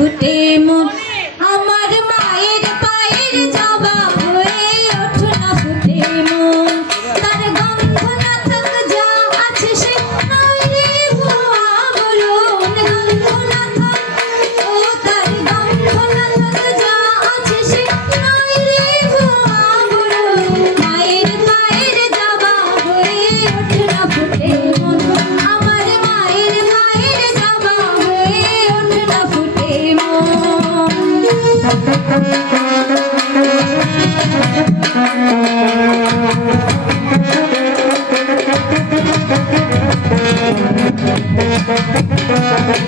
ফুটে